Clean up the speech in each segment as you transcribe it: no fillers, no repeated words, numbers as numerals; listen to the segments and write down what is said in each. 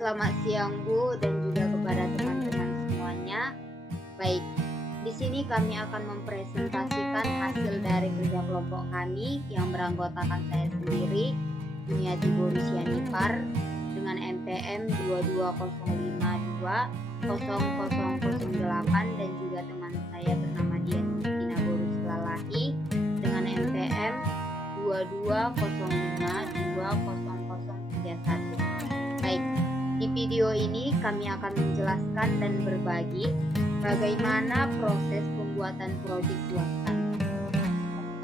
selamat siang Bu dan juga kepada teman-teman semuanya. Baik, di sini kami akan mempresentasikan hasil dari kerja kelompok kami yang beranggotakan saya sendiri, Duniati Borussia Nipar, dengan NPM 220520008 dan juga teman saya bernama Dian Justina Borus Lalahi dengan NPM 2205200031. Baik, di video ini kami akan menjelaskan dan berbagi bagaimana proses pembuatan proyek swasta.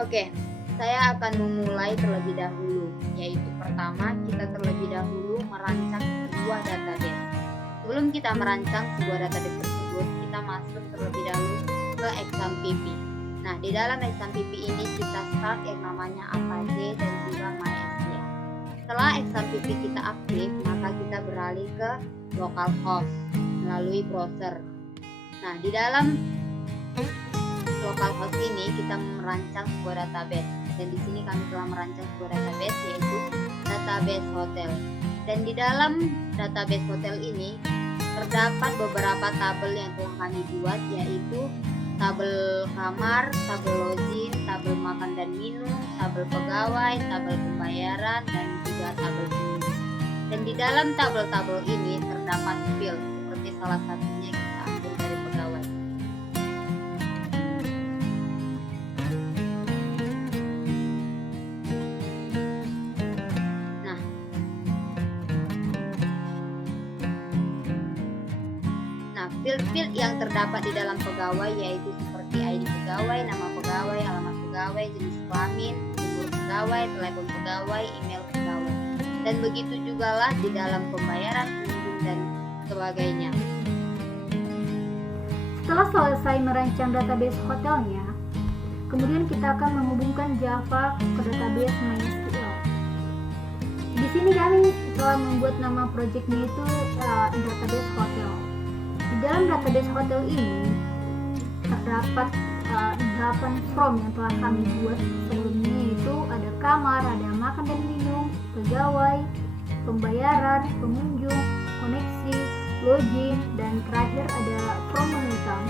Oke, saya akan memulai terlebih dahulu, yaitu pertama kita terlebih dahulu merancang sebuah database. Sebelum kita merancang sebuah database tersebut, kita masuk terlebih dahulu ke XAMPP. Nah, di dalam XAMPP ini kita start yang namanya APJ dan juga MySQL. Setelah XAMPP kita aktif, maka kita beralih ke localhost melalui browser. Nah, di dalam localhost ini kita merancang sebuah database, dan di sini kami telah merancang sebuah database yaitu database hotel. Dan di dalam database hotel ini terdapat beberapa tabel yang telah kami buat, yaitu tabel kamar, tabel login, tabel makan dan minum, tabel pegawai, tabel pembayaran, dan juga tabel pengunjung. Dan di dalam tabel-tabel ini terdapat field, seperti salah satunya kita ambil dari pegawai. Nah, field-field yang terdapat di dalam pegawai yaitu seperti ID pegawai, nama pegawai, alamat pegawai, jenis kelamin, umur pegawai, telepon pegawai, email pegawai. Dan begitu jugalah di dalam pembayaran, pengunjung, dan sebagainya. Setelah selesai merancang database hotelnya, kemudian kita akan menghubungkan Java ke database MySQL. Di sini kami telah membuat nama proyeknya itu database hotel. Di dalam database hotel ini terdapat 8 form yang telah kami buat sebelumnya, yaitu ada kamar, ada makan dan minum, pegawai, pembayaran, pengunjung, koneksi, login, dan terakhir ada form menutang.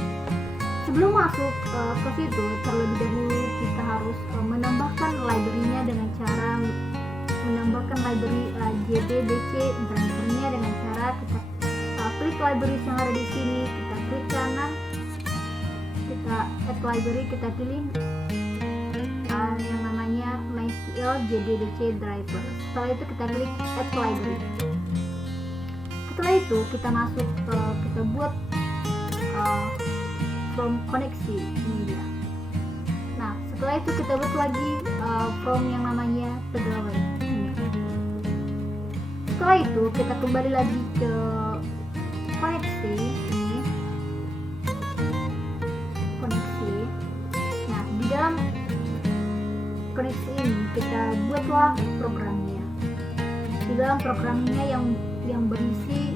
Sebelum masuk ke situ, terlebih dahulu kita harus menambahkan library-nya dengan cara menambahkan library JDBC driver-nya dengan cara kita klik library yang ada di sini, kita klik kanan, kita add library, kita pilih yang namanya MySQL JDBC driver. Setelah itu kita klik add library. Setelah itu kita masuk kita buat from koneksi ini dia. Nah, setelah itu kita buat lagi from yang namanya pegawai ini. Setelah itu kita kembali lagi ke koneksi ini, koneksi. Nah, di dalam koneksi ini kita buatlah programnya. Di dalam programnya yang berisi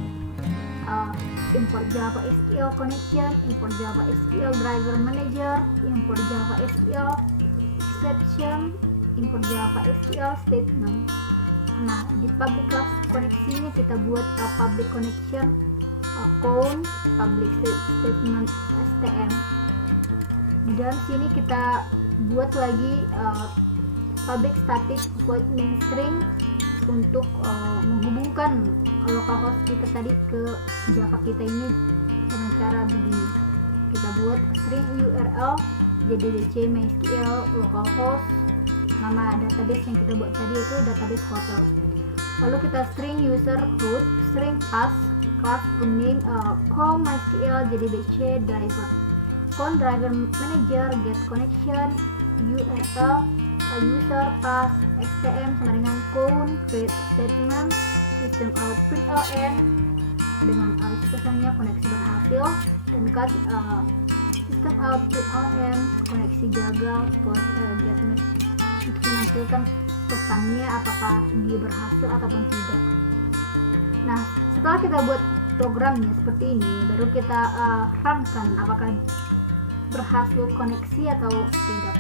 import Java SQL connection, import Java SQL driver manager, import Java SQL exception, import Java SQL statement. Nah, di public class koneksinya kita buat public connection count, public statement stm. Di dalam sini kita buat lagi public static void main string untuk menghubungkan localhost kita tadi ke Java kita ini dengan cara begini. Kita buat string URL JDBC MySQL localhost, nama database yang kita buat tadi itu database hotel. Lalu kita string user root, string pass, class name, call MySQL JDBC driver, con driver manager, get connection, URL, user pass, stm sama dengan count, create statement, system out println dengan pesannya koneksi berhasil, dan cut system out println koneksi gagal, post get message untuk menampilkan pesannya apakah dia berhasil ataupun tidak. Nah, setelah kita buat programnya seperti ini, baru kita runkan apakah berhasil koneksi atau tidak.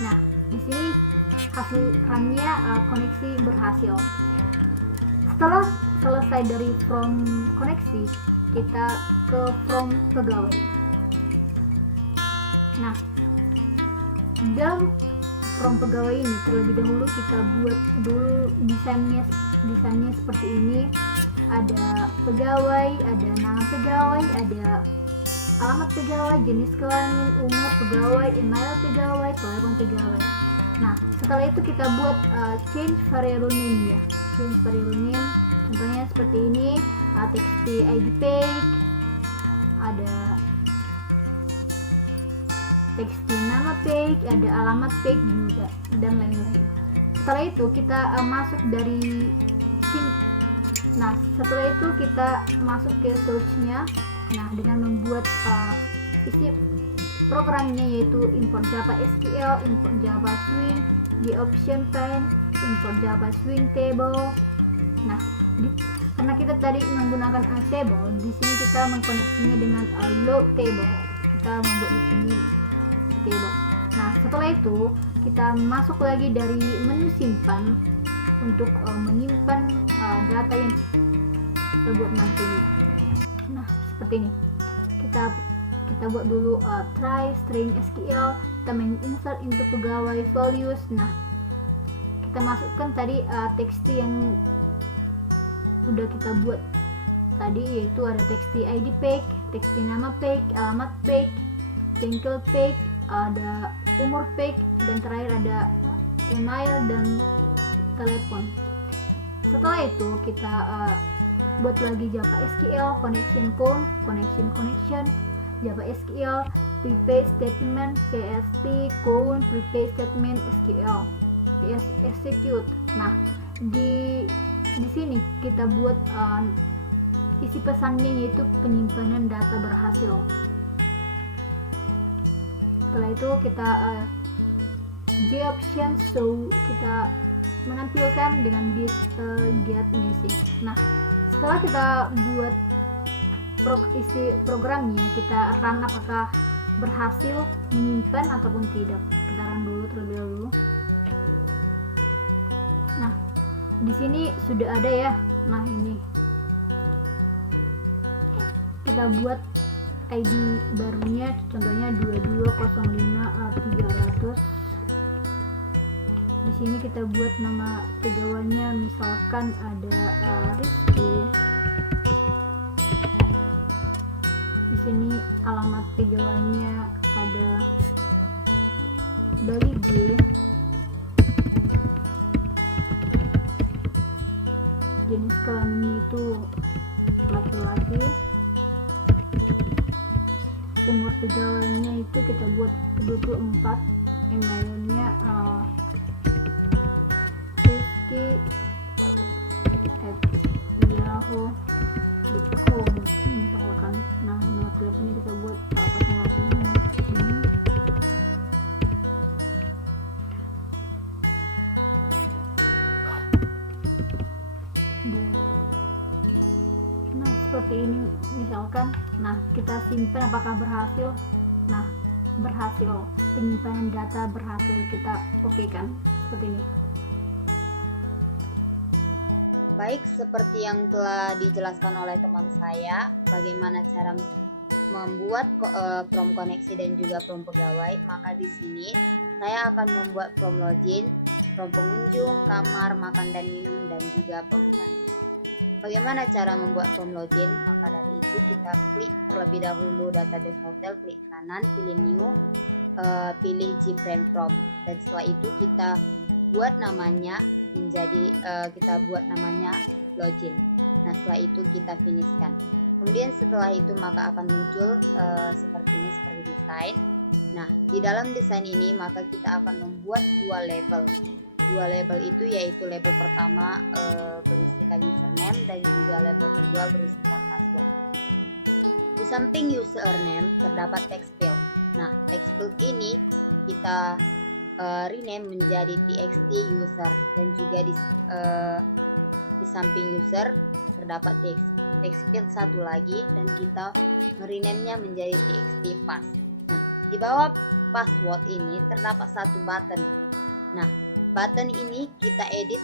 Nah, di sini hasil runnya koneksi berhasil. setelah selesai dari from koneksi, kita ke from pegawai. Nah, dalam from pegawai ini terlebih dahulu kita buat dulu desainnya seperti ini. Ada pegawai, ada nama pegawai, ada alamat pegawai, jenis kelamin, umur pegawai, email pegawai, telepon pegawai. Nah, setelah itu kita buat change variable name ya. Change variable name contohnya seperti ini, text ID page, ada text nama page, ada alamat page juga, dan lain-lain. Setelah itu kita masuk dari sini. Nah, setelah itu kita masuk ke search-nya. Nah, dengan membuat isi programnya yaitu import Java SQL, import Java Swing, di option pane, import Java Swing table. Nah, karena kita tadi menggunakan table, di sini kita mengkoneksinya dengan load table. Kita membuat di sini table. Nah, setelah itu kita masuk lagi dari menu simpan untuk menyimpan data yang kita buat nantinya. Nah, seperti ini. Kita buat dulu try string SQL, kita insert into pegawai values. Nah, kita masukkan tadi text yang udah kita buat tadi, yaitu ada text ID page, text nama page, alamat page, jengkel page, ada umur page, dan terakhir ada email dan telepon. Setelah itu kita buat lagi Java SQL connection count, connection, Java SQL prepare statement, PST count, prepare statement SQL, execute. Nah, di sini kita buat isi pesannya yaitu penyimpanan data berhasil. Setelah itu kita J option, so kita menampilkan dengan this get message. Nah, setelah kita buat isi programnya, kita run apakah berhasil menyimpan ataupun tidak. Kita run dulu terlebih dahulu. Nah, di sini sudah ada ya. Nah, ini kita buat ID barunya, contohnya 2205-300. Di sini kita buat nama pegawainya, misalkan ada Rizky. Di sini alamat pegawainya ada Dali G. Jenis kelaminnya itu laki-laki. Umur pegawainya itu kita buat 24. Emailnya rizky@yahoo.com misalkan. Nah, nomor teleponnya kita buat 08 Nah, seperti ini misalkan. Nah, kita simpan apakah berhasil. Nah, berhasil, penyimpanan data berhasil, kita oke kan, seperti ini. Baik, seperti yang telah dijelaskan oleh teman saya, bagaimana cara membuat from koneksi dan juga from pegawai, maka di sini saya akan membuat from login, from pengunjung, kamar, makan dan minum, dan juga pemesan. Bagaimana cara membuat from login? Maka dari itu kita klik terlebih dahulu database hotel, klik kanan, pilih new, pilih gfriend from, dan setelah itu kita buat namanya menjadi login. Nah, setelah itu kita finishkan. Kemudian setelah itu maka akan muncul seperti ini, seperti desain. Nah, di dalam desain ini maka kita akan membuat dua label. Dua label itu yaitu label pertama berisikan username dan juga label kedua berisikan password. Di samping username terdapat text field. Nah, text field ini kita rename menjadi txt user, dan juga di samping user terdapat text field satu lagi dan kita rename-nya menjadi txt pass. Nah, di bawah password ini terdapat satu button. Nah, button ini kita edit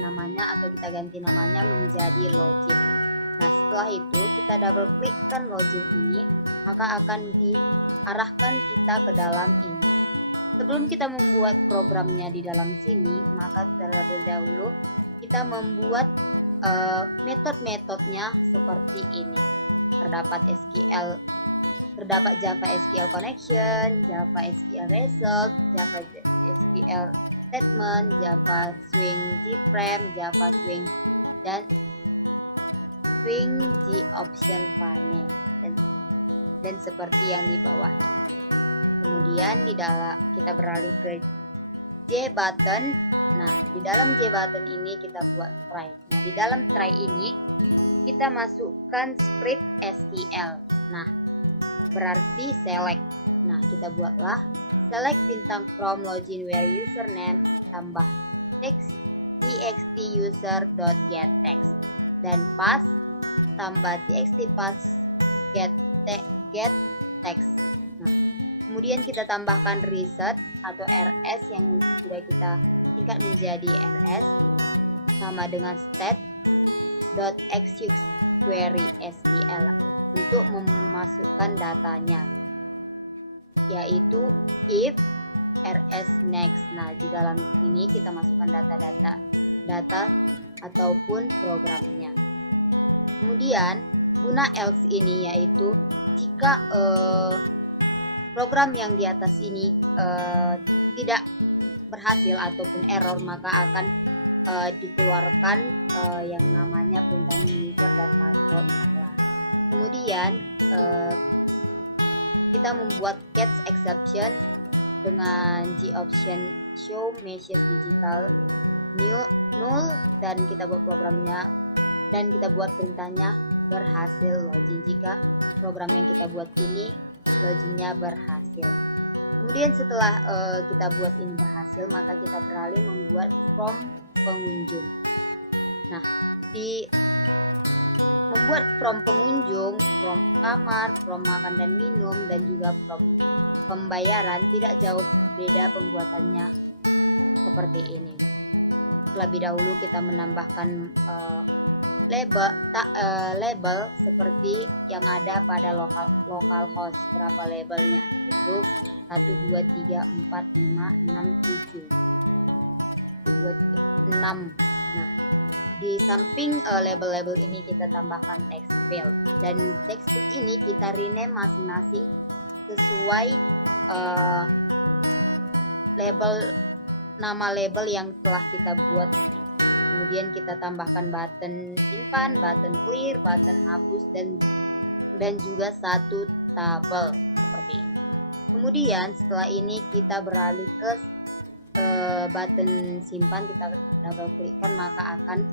namanya atau kita ganti namanya menjadi login. Nah, setelah itu kita double klikkan login ini, maka akan diarahkan kita ke dalam ini. Sebelum kita membuat programnya di dalam sini, maka terlebih dahulu kita membuat metode-metodenya seperti ini. Terdapat Java SQL Connection, Java SQL Result, Java SQL Statement, Java Swing Gframe, Java Swing dan Swing Goption Pane dan seperti yang di bawah. Kemudian kita beralih ke JButton. Nah, di dalam JButton ini kita buat try. Nah, di dalam try ini kita masukkan script SQL. Nah, berarti select. Nah, kita buatlah select bintang from login where username tambah text txt user.getText dan pass tambah txt pass get text. Nah, kemudian kita tambahkan reset atau rs yang sudah kita tingkat menjadi rs sama dengan stat.execute query SQL untuk memasukkan datanya, yaitu if rs next. Nah, di dalam ini kita masukkan data ataupun programnya. Kemudian guna else ini yaitu jika program yang di atas ini tidak berhasil ataupun error, maka akan dikeluarkan yang namanya perintah user dan password salah. Kemudian kita membuat catch exception dengan Goption show message digital null dan kita buat programnya dan kita buat perintahnya berhasil login jika program yang kita buat ini loginnya berhasil. Kemudian setelah kita buat ini berhasil, maka kita beralih membuat from pengunjung. Nah, di membuat from pengunjung, from kamar, from makan dan minum, dan juga from pembayaran tidak jauh beda pembuatannya seperti ini. Terlebih dahulu kita menambahkan label seperti yang ada pada localhost. Berapa labelnya? Itu 1, 2, 3, 4, 5, 6, 7 2, 3, 6. Nah, di samping label-label ini kita tambahkan text field, dan text field ini kita rename masing-masing sesuai nama label yang telah kita buat. Kemudian kita tambahkan button simpan, button clear, button hapus, dan juga satu tabel seperti ini. Kemudian setelah ini kita beralih ke button simpan, kita double klikkan, maka akan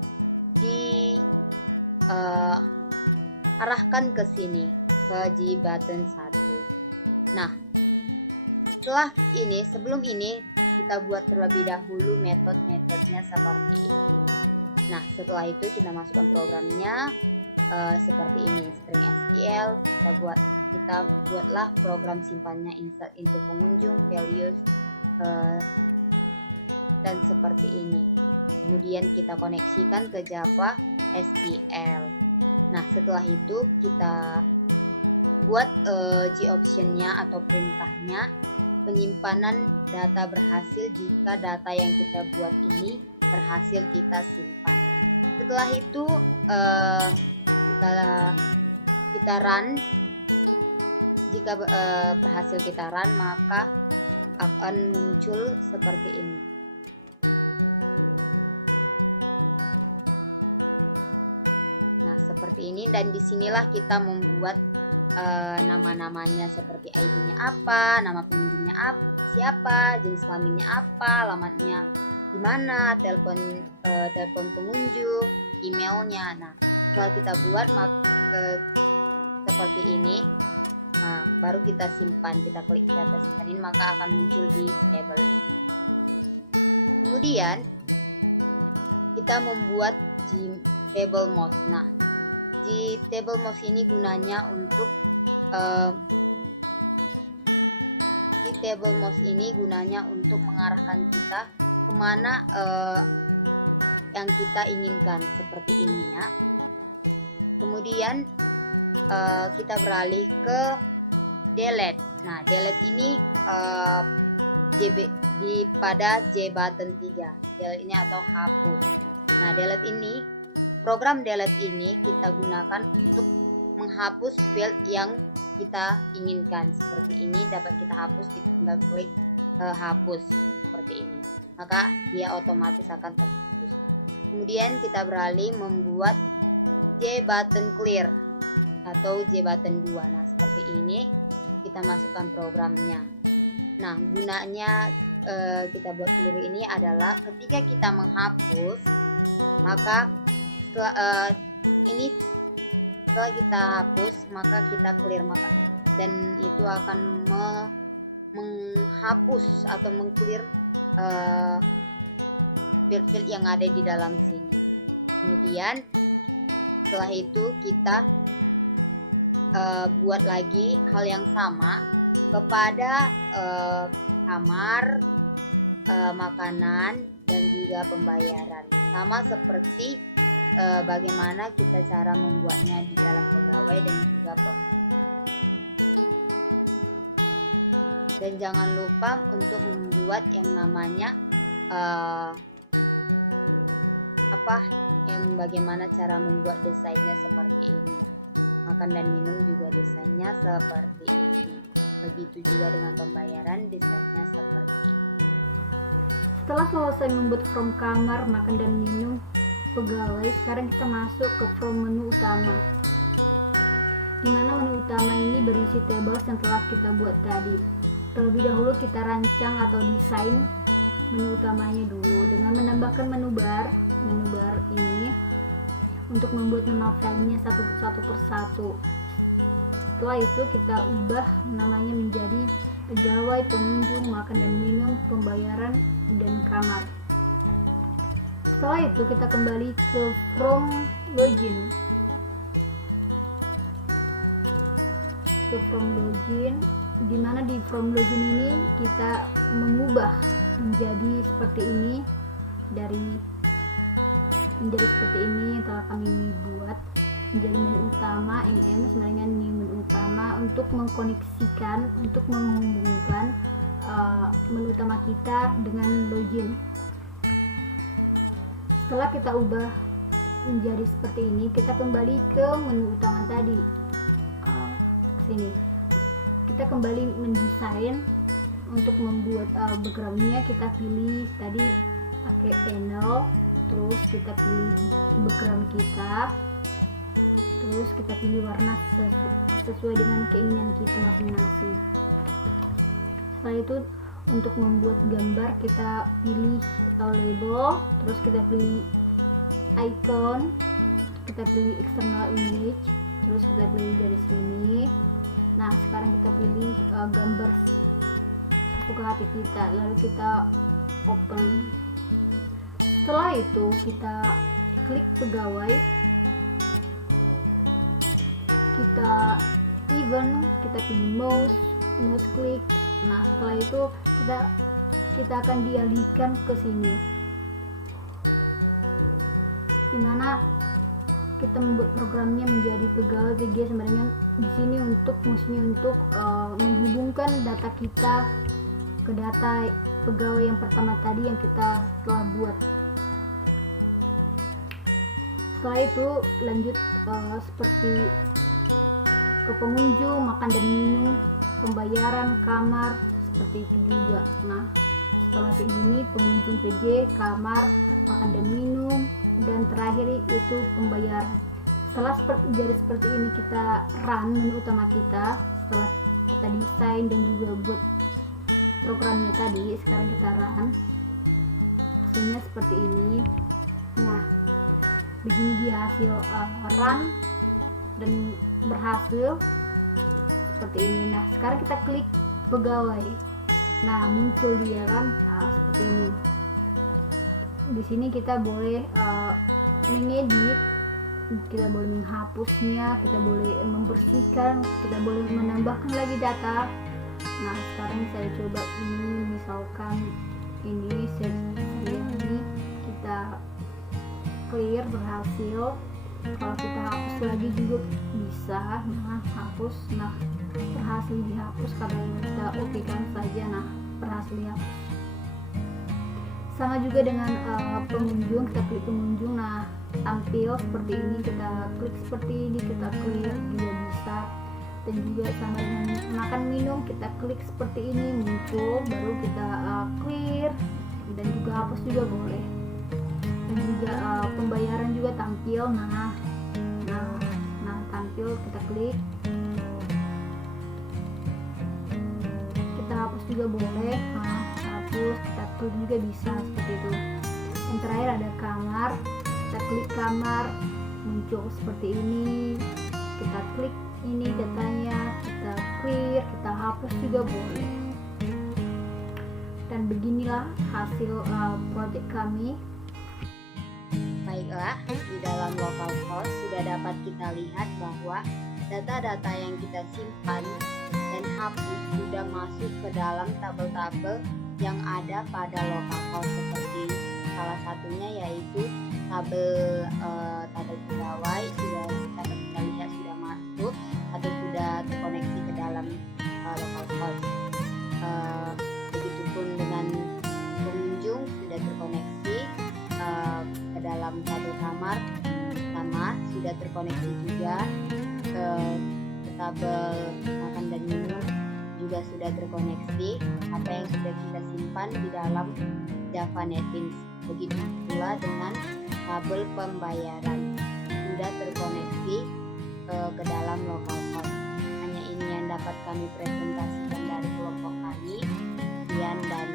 diarahkan ke sini ke JButton 1. Nah, sebelum ini kita buat terlebih dahulu metodenya seperti ini. Nah, setelah itu kita masukkan programnya seperti ini, string SQL. Kita buatlah program simpannya insert into pengunjung values dan seperti ini. Kemudian kita koneksikan ke Java SQL. Nah, setelah itu kita buat Goption-nya atau perintahnya penyimpanan data berhasil jika data yang kita buat ini berhasil kita simpan. Setelah itu kita run. Jika berhasil kita run, maka akan muncul seperti ini. Nah, seperti ini, dan disinilah kita membuat nama-namanya seperti ID-nya apa, nama pengunjungnya siapa, jenis kelaminnya apa, alamatnya di mana, telepon pengunjung, emailnya. Nah, setelah kita buat seperti ini, nah, baru kita simpan, kita klik di atas simpan, maka akan muncul di table ini. Kemudian kita membuat table mouse. Nah, di table mouse ini gunanya untuk mengarahkan kita kemana yang kita inginkan, seperti ini ya. Kemudian kita beralih ke delete. Nah, delete ini pada J button 3. Delete ini atau hapus. Nah, delete ini, program delete ini kita gunakan untuk menghapus file yang kita inginkan. Seperti ini dapat kita hapus, tinggal klik hapus seperti ini. Maka dia otomatis akan terhapus. Kemudian kita beralih membuat J button clear atau J button 2. Nah, seperti ini kita masukkan programnya. Nah, gunanya kita buat clear ini adalah ketika kita menghapus, maka setelah kita hapus, maka kita clear, maka dan itu akan menghapus atau meng-clear file-file yang ada di dalam sini. Kemudian setelah itu kita buat lagi hal yang sama kepada kamar, makanan, dan juga pembayaran. Sama seperti bagaimana kita cara membuatnya di dalam pegawai dan juga dan jangan lupa untuk membuat yang namanya bagaimana cara membuat desainnya seperti ini. Makan dan minum juga desainnya seperti ini. Begitu juga dengan pembayaran, desainnya seperti ini. Setelah selesai membuat from kamar, makan dan minum, pegawai, sekarang kita masuk ke from menu utama. Di mana menu utama ini berisi tables yang telah kita buat tadi. Terlebih dahulu kita rancang atau desain menu utamanya dulu dengan menambahkan menu bar ini untuk membuat nama filenya satu persatu. Setelah itu kita ubah namanya menjadi pegawai, pengunjung, makan dan minum, pembayaran, dan kamar. Setelah itu kita kembali ke from login. Di mana di from login ini kita mengubah menjadi seperti ini, menjadi seperti ini yang telah kami buat menjadi menu utama sama dengan menu utama untuk mengkoneksikan, untuk menghubungkan menu utama kita dengan login. Setelah kita ubah menjadi seperti ini, kita kembali ke menu utama tadi. Sini kita kembali mendesain. Untuk membuat backgroundnya kita pilih tadi pakai panel, terus kita pilih background kita, terus kita pilih warna sesuai dengan keinginan kita masing-masing. Setelah itu untuk membuat gambar kita pilih label, terus kita pilih icon, kita pilih external image, terus kita pilih dari sini. Nah, sekarang kita pilih gambar suka hati kita, lalu kita open. Setelah itu kita klik pegawai, kita kita pilih mouse klik. Nah, setelah itu kita akan dialihkan ke sini, dimana kita membuat programnya menjadi pegawai PG sama dengan di sini untuk menghubungkan data kita ke data pegawai yang pertama tadi yang kita telah buat. Setelah itu lanjut seperti ke pengunjung, makan dan minum, pembayaran, kamar, seperti itu juga. Nah, setelah kayak gini pengunjung PJ, kamar, makan dan minum, dan terakhir itu pembayaran. Setelah jadi seperti ini kita run menu utama kita. Setelah kita desain dan juga buat programnya tadi, sekarang kita run, hasilnya seperti ini. Nah, begini dia hasil run dan berhasil seperti ini. Nah, sekarang kita klik pegawai. Nah, muncul dia kan, seperti ini. Di sini kita boleh mengedit, kita boleh menghapusnya, kita boleh membersihkan, kita boleh menambahkan lagi data. Nah, sekarang saya coba ini, misalkan ini saya berhasil. Kalau kita hapus lagi juga bisa. Nah, hapus, nah berhasil dihapus karena kita oke kan saja. Nah, berhasil dihapus. Sama juga dengan pengunjung, kita klik pengunjung, nah tampil seperti ini, kita klik seperti ini, kita clear juga bisa. Dan juga sama dengan makan minum, kita klik seperti ini, muncul, baru kita clear, dan juga hapus juga boleh. Dan juga pembayaran juga tampil, nah tampil, kita klik, kita hapus juga boleh, nah hapus, kita klik juga bisa seperti itu. Yang terakhir ada kamar, kita klik kamar, muncul seperti ini, kita klik ini datanya, kita clear, kita hapus juga boleh. Dan beginilah hasil project kami. Baiklah, di dalam local host sudah dapat kita lihat bahwa data-data yang kita simpan dan hapus sudah masuk ke dalam tabel-tabel yang ada pada local host, seperti salah satunya yaitu tabel pegawai sudah dapat kita lihat sudah masuk atau sudah terkoneksi ke dalam local host. Begitupun dengan pengunjung sudah terkoneksi ke dalam tabel kamar, sama sudah terkoneksi juga ke tabel makan dan minum, juga sudah terkoneksi apa yang sudah kita simpan di dalam Java NetBeans. Begitu pula dengan tabel pembayaran sudah terkoneksi ke dalam local host. Hanya ini yang dapat kami presentasikan dari kelompok kami. Sekian dan